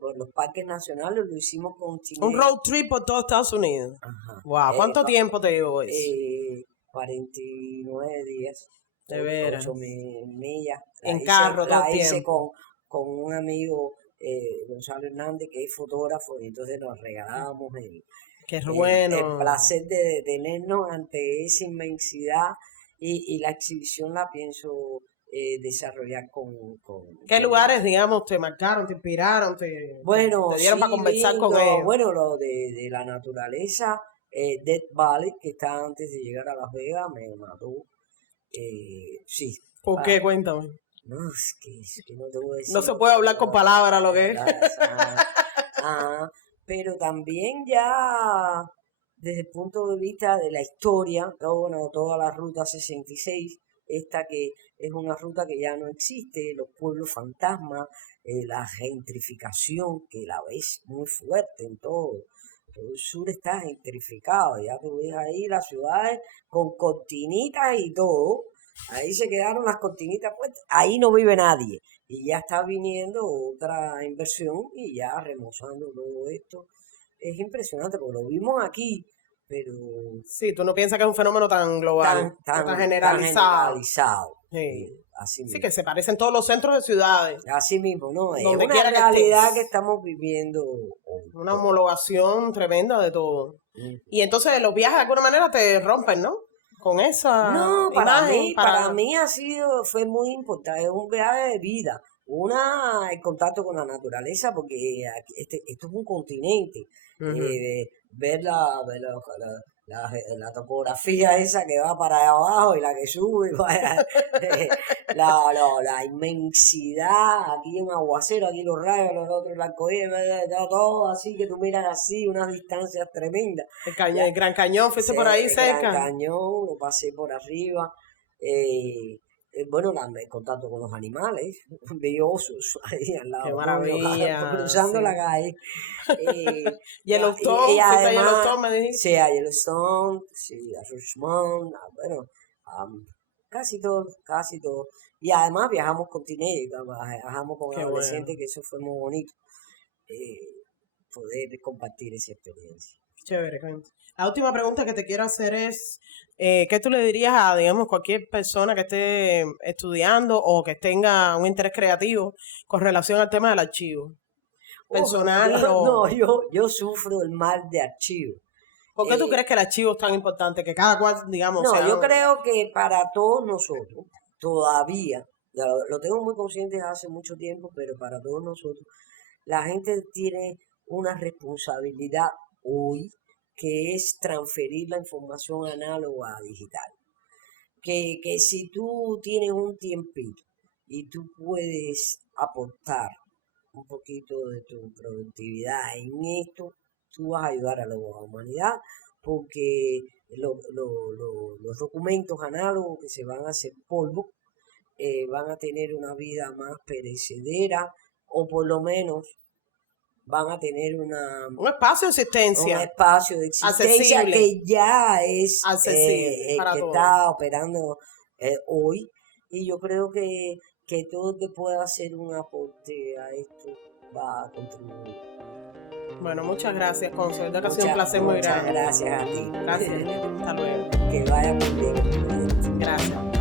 por los parques nacionales lo hicimos con Un road trip por todo Estados Unidos. Ajá. Wow, ¿cuánto tiempo te llevó eso? 49 días, De veras. 8 millas. En carro todo el La hice tiempo. con un amigo, Gonzalo Hernández, que es fotógrafo, y entonces nos regalábamos Qué el bueno. placer de detenernos ante esa inmensidad, y la exhibición la pienso desarrollar ¿Qué lugares, digamos, te marcaron, te inspiraron, te dieron para conversar con ellos? Bueno, lo de la naturaleza, Death Valley, que está antes de llegar a Las Vegas, me mató. Sí. ¿Por qué? Cuéntame. No, es que no te voy a decir. No se puede hablar con palabras lo que es. Pero también ya desde el punto de vista de la historia, toda la ruta 66, esta que es una ruta que ya no existe, los pueblos fantasmas, la gentrificación, que la ves muy fuerte en todo. Todo el sur está gentrificado, ya tú ves ahí las ciudades con cortinitas y todo. Ahí se quedaron las cortinitas puestas, ahí no vive nadie. Y ya está viniendo otra inversión y ya remozando todo esto. Es impresionante porque lo vimos aquí, pero Sí, tú no piensas que es un fenómeno tan global, tan generalizado. Sí. Así Sí, mismo. que se parecen todos los centros de ciudades. Así mismo, ¿no? Es Donde una quiera que realidad estés. que estamos viviendo hoy. Una homologación tremenda de todo. Mm. Y entonces los viajes de alguna manera te rompen, ¿no? Con esa No, imagen. para mí fue muy importante, es un viaje de vida. El contacto con la naturaleza, porque esto es un continente. Ver la topografía esa que va para allá abajo y la que sube, la inmensidad, aquí un aguacero, aquí los rayos, los otros, el arcoíris, todo así que tú miras así, unas distancias tremendas. El Gran Cañón, fuiste por ahí cerca. El Gran Cañón, lo pasé por arriba. Bueno, el contacto con los animales, vi osos ahí al lado. Qué maravilla. Cruzando la calle. Yellowstone, y fuiste a además, Yellowstone, me dijiste. sí, a Yellowstone, sí, a Richmond, bueno, casi todo, casi todo. Y además viajamos con teenagers, viajamos con Qué adolescentes, bueno. que eso fue muy bonito, poder compartir esa experiencia. Chévere, Quentin. La última pregunta que te quiero hacer es, ¿Qué tú le dirías a, digamos, cualquier persona que esté estudiando o que tenga un interés creativo con relación al tema del archivo? Personal No, o... yo sufro el mal de archivo. ¿Por qué tú Eh, crees que el archivo es tan importante? Que cada cual, digamos, no, sea... yo creo que para todos nosotros, todavía, ya lo tengo muy consciente hace mucho tiempo, pero para todos nosotros, la gente tiene una responsabilidad hoy que es transferir la información análoga a digital. Que si tú tienes un tiempito y tú puedes aportar un poquito de tu productividad en esto, tú vas a ayudar a la humanidad porque los documentos análogos que se van a hacer polvo van a tener una vida más perecedera o por lo menos van a tener Un espacio de un existencia espacio de existencia accesible, que ya es accesible el para que todos. está operando hoy. Y yo creo que todo el que pueda hacer un aporte a esto va a contribuir. Bueno, muchas gracias, Consuelo. De verdad que ha sido un placer muy Muchas grande. gracias a ti. Gracias. Hasta luego. Que vaya muy bien. Gracias.